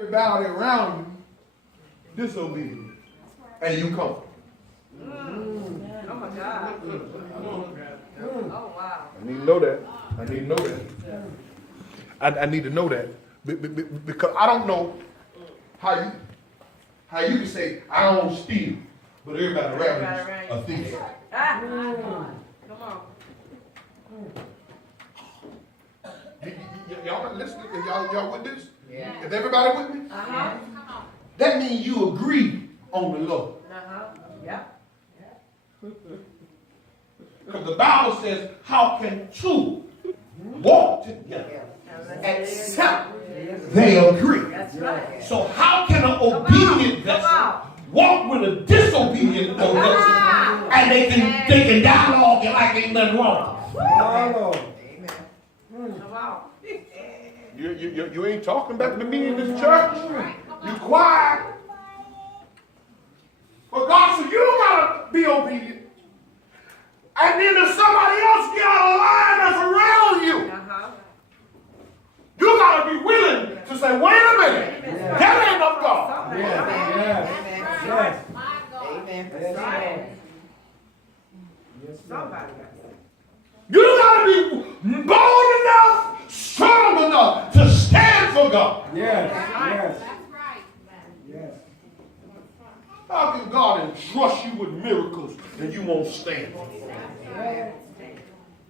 Everybody around you disobedient, and you comfortable. Oh my God. Oh wow. I need to know that. I need to know that. I need to know that because I don't know how you can say I don't steal, but everybody around you a thief. Come on. Y'all listening? Y'all with this? Yeah. Is everybody with me? Uh-huh. That means you agree on the law. Uh-huh. Yeah. Because the Bible says, how can two walk together except they agree? That's right. So how can an obedient vessel walk with a disobedient vessel and they can dialogue like ain't nothing wrong? Amen. Come on. You ain't talking back to me in this church. You quiet. But God said you gotta be obedient. And then if somebody else get out of line that's around you, you gotta be willing to say, wait a minute, that ain't of God. Yes. Amen. That's right. Somebody got that. You gotta be bold enough, strong enough to stand for God. Yes. Yes. That's right. Yes. How can God entrust you with miracles and you won't stand?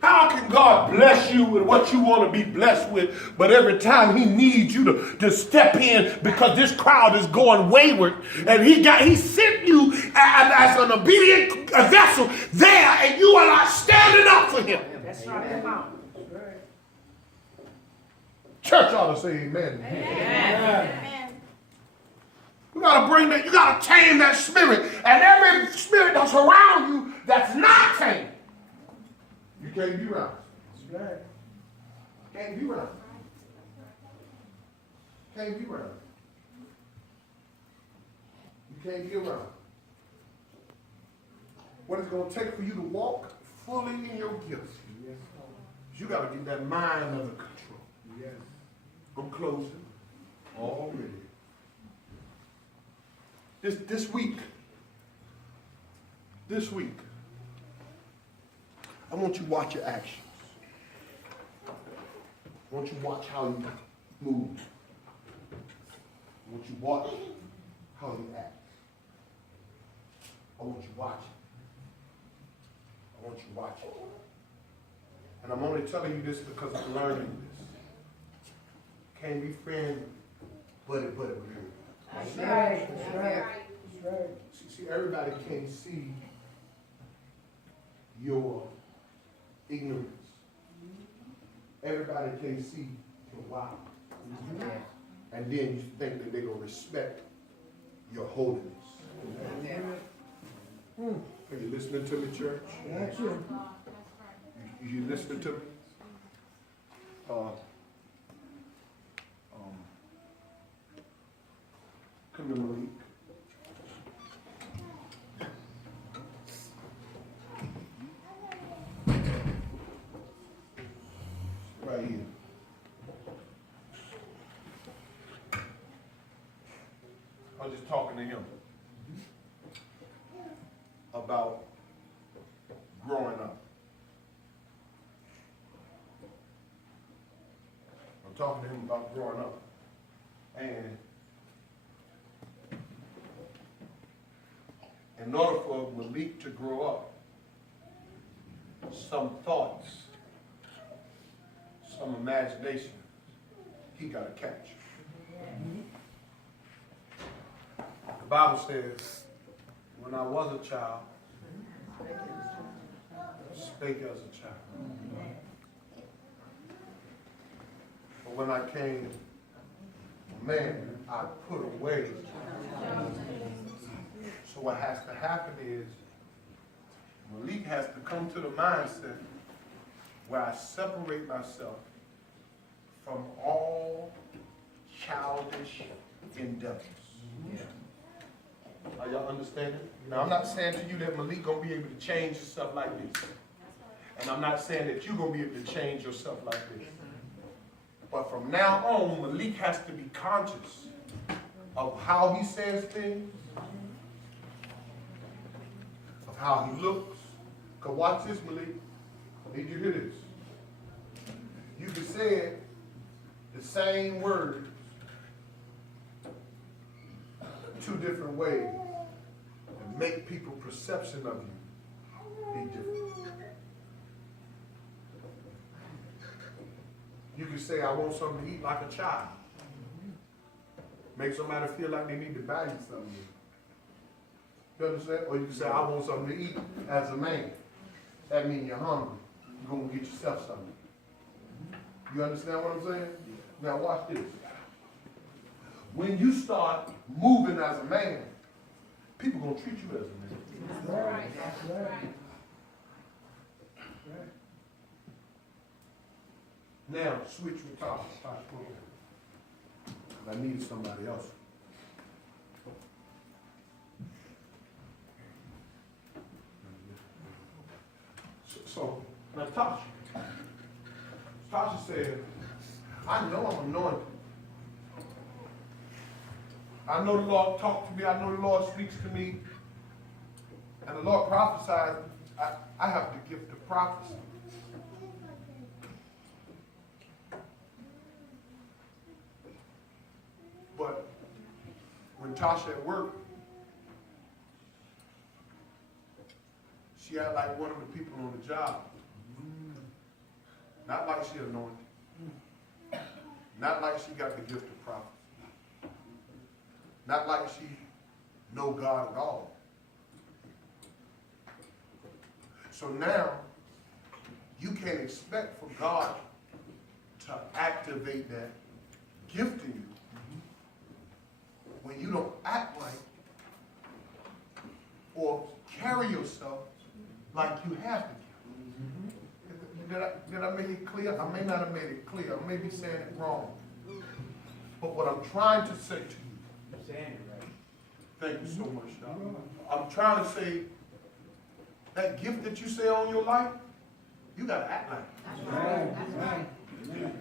How can God bless you with what you want to be blessed with, but every time he needs you to step in because this crowd is going wayward and he sent you as an obedient vessel there and you are not standing up for him? That's right. Come on. Church ought to say amen. Amen. You got to bring that, you got to tame that spirit. And every spirit that's around you that's not tamed, you can't be around. That's right. Can't be around. Can't be around. You can't be around. What it's going to take for you to walk fully in your gifts, you got to get that mind under control. Yes. I'm closing already. This week, I want you to watch your actions. I want you to watch how you move. I want you to watch how you act. I want you to watch it. I want you to watch it. And I'm only telling you this because I'm learning this. Can't be friends, buddy with me. That's right. That's right. That's right. See, everybody can't see your ignorance. Everybody can't see your wow. And then you think that they're going to respect your holiness. Are you listening to me, church? That's it. You listening to me? Come here, Malik. Right here. I was just talking to him about growing up. I'm talking to him about growing up. And in order for Malik to grow up, some thoughts, some imagination, he got to catch. The Bible says, when I was a child, spake as a child. But when I came a man, I put away. So what has to happen is, Malik has to come to the mindset where I separate myself from all childish endeavors. Are y'all understanding? Now, I'm not saying to you that Malik gonna be able to change yourself like this. And I'm not saying that you're gonna be able to change yourself like this. But from now on, Malik has to be conscious of how he says things, of how he looks. Because watch this, Malik. Did you hear this? You can say the same words two different ways and make people's perception of you be different. You can say, I want something to eat like a child. Make somebody feel like they need to buy you something. You understand? Or you can say, I want something to eat as a man. That means you're hungry. You're going to get yourself something. You understand what I'm saying? Now watch this. When you start moving as a man, people going to treat you as a man. That's right. That's right. Now switch with Tosh. Tosh, come on. I needed somebody else. So now Tasha said, I know I'm anointed. I know the Lord talks to me. I know the Lord speaks to me. And the Lord prophesies. I have the gift of prophecy. But when Tasha at work, she had like one of the people on the job. Not like she anointed. Not like she got the gift of prophecy. Not like she know God at all. So now, you can't expect for God to activate that gift in you when you don't act like or carry yourself like you have the gift. Did I make it clear? I may not have made it clear. I may be saying it wrong. But what I'm trying to say to you, You're saying it right. thank you so much, Doc. I'm trying to say that gift that you say on your life, you got to act like it. That's right. That's right.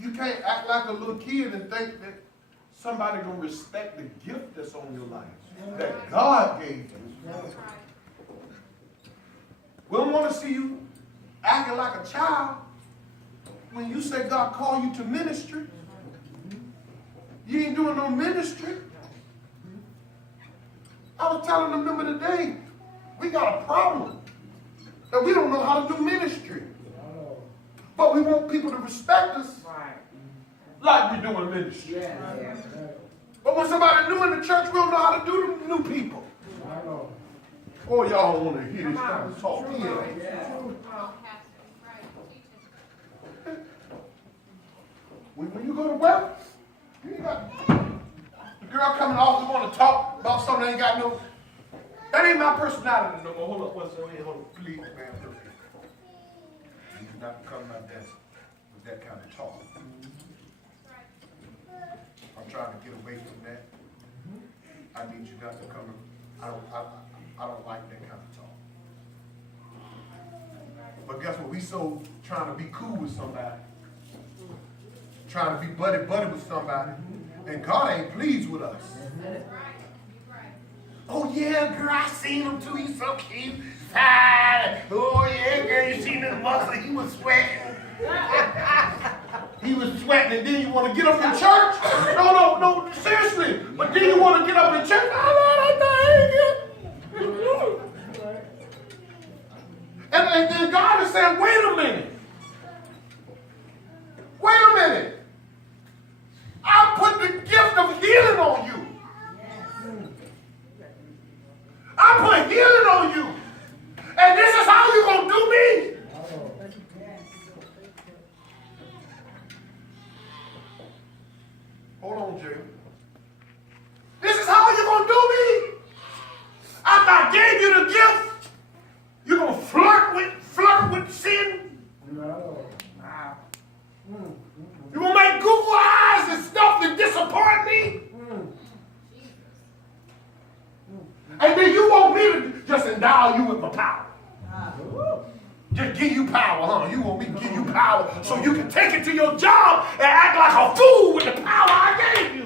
You can't act like a little kid and think that somebody going to respect the gift that's on your life, that God gave you. That's right. We don't want to see you acting like a child when you say God called you to ministry. You ain't doing no ministry. I was telling them the other day, we got a problem that we don't know how to do ministry. But we want people to respect us like we're doing ministry. Yeah. But when somebody new in the church, we don't know how to do the new people. Oh, y'all don't want to hear this kind of talk here. When you go to work, you ain't got the girl coming off and want to talk about something they ain't got no. That ain't my personality no more. Hold up, one second. Hold up, please, man. You do not come to my desk with that kind of talk. I'm trying to get away from that. I need you not to come. I don't like that kind of talk. But guess what? We so trying to be cool with somebody, trying to be buddy with somebody, and God ain't pleased with us. Oh yeah, girl, I seen him too. He's so cute. Oh yeah, girl, you seen his muscle? He was sweating. He was sweating, and then you want to get up in church? No, seriously. But then you want to get up in church? And then God is saying, wait a minute. Wait a minute. I put the gift of healing on you. I put healing on you. And this is how you're going to do me? Hold on, Jay. This is how you're going to do me? After I gave you the gift, you're going to flirt with sin? No. You're going to make Google eyes and stuff to disappoint me? And then you want me to just endow you with my power. Just give you power, huh? You want me to give you power so you can take it to your job and act like a fool with the power I gave you.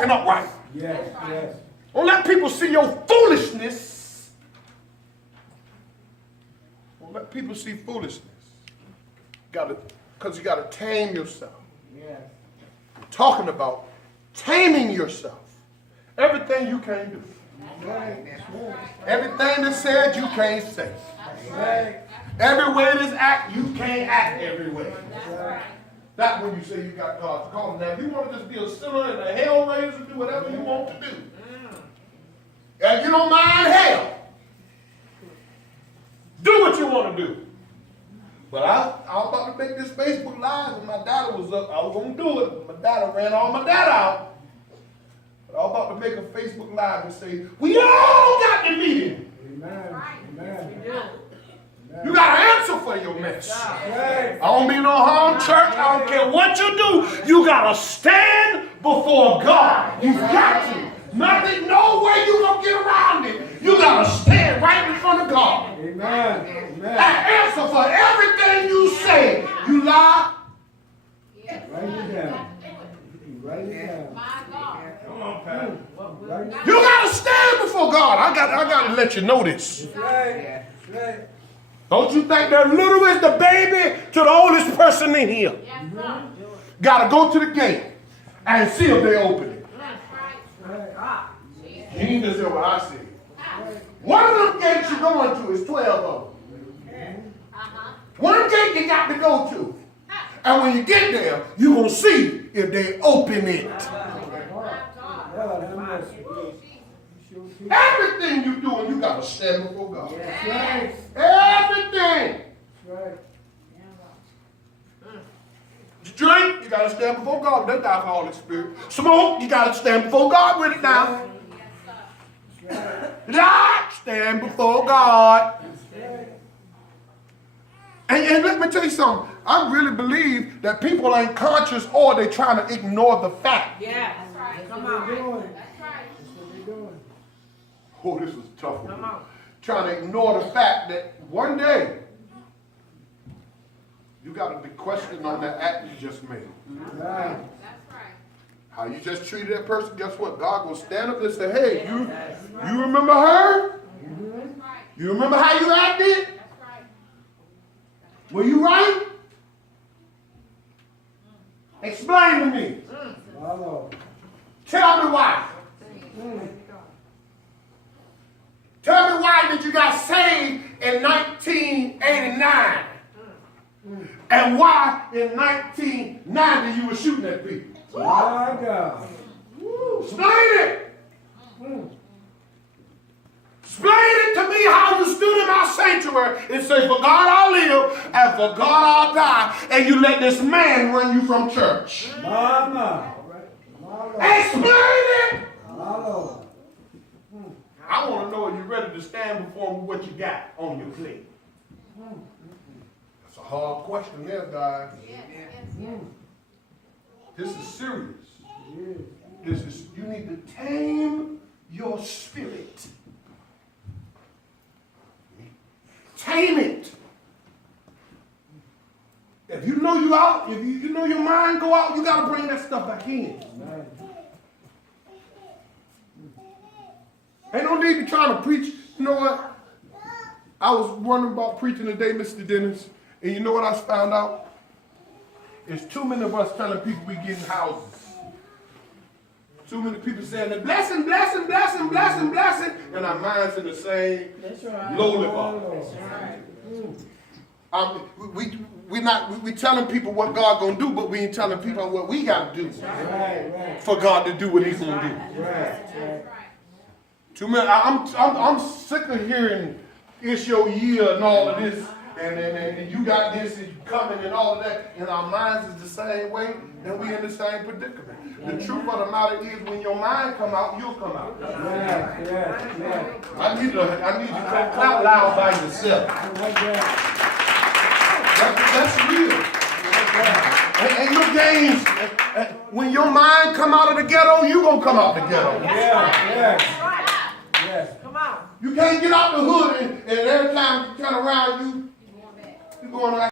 walking upright. Yes, yes. Don't let people see your foolishness. Don't let people see foolishness. Because you got to tame yourself. Yes. I'm talking about taming yourself. Everything you can't do. Right. Everything that said you can't say. Right. Every way this act, you can't act every way. Right. That's when you say you got God's call. Now, if you want to just be a sinner and a hell raiser, do whatever you want to do. If you don't mind hell, do what you want to do. But I was about to make this Facebook Live when my data was up. I was going to do it. My data ran all my data out. But I was about to make a Facebook Live and say, we all got to meet him. Amen. Amen. You got to answer for your mess. Right. I don't mean no harm, church. I don't care what you do. You got to stand before God. You've got to. Nothing, no way you going to get around it. You got to stand right in front of God. Amen. And Amen. answer for everything you say. You lie. Write it down. Write it down. Come on, Pastor. Write it down. You got to stand before God. I got to let you know this. That's right. That's right. Don't you think the little is the baby to the oldest person in here? Got to go to the gate and see if they open it. You ain't just hear what I said. One of them gates you're going to is 12 of them. One gate you got to go to. And when you get there, you're going to see if they open it. God have mercy. Everything you do, you got to stand before God. That's right. Everything. That's right. Drink, you got to stand before God with that alcoholic spirit. Smoke, you got to stand before God with it now. Lie, stand before God. And let me tell you something. I really believe that people ain't conscious or they trying to ignore the fact. Yeah, that's right. Come That's what on. they're doing. That's right. That's what they're doing. Oh, this is a tough one. Come on. Trying to ignore the fact that one day you got to be questioned on that act you just made. Right. That's right. How you just treated that person, guess what? God will stand up and say, hey, you remember her? You remember how you acted? That's right. Were you right? Explain to me. My Lord. Tell me why. Tell me why that you got saved in 1989 and why in 1990 you were shooting at people. My God. Explain it. Explain it to me how you stood in my sanctuary and say, for God I'll live and for God I'll die. And you let this man run you from church. My Lord. Explain it. My Lord. I want to know if you're ready to stand before me what you got on your plate. That's a hard question there, guys. Yes, yes, yes. This is serious. You need to tame your spirit. Tame it. If you know you out, if you know your mind go out, you got to bring that stuff back in. Ain't no need to try to preach. You know what? I was wondering about preaching today, Mr. Dennis, and you know what I found out? There's too many of us telling people we getting houses. Too many people saying the blessing, blessing, blessing, blessing, blessing, and our minds in the same lollipop. We telling people what God gonna do, but we ain't telling people what we got to do for God to do what He's gonna do. Right. Too many. I'm sick of hearing it's your year and all of this, and you got this and coming and all of that, and our minds is the same way, and we in the same predicament. The truth of the matter is, when your mind come out, you'll come out. I need you to clap loud by yourself. That's real. Ain't no games. When your mind come out of the ghetto, you gonna come out the ghetto. Yes. Come on. You can't get out the hood and every time you turn around, you going like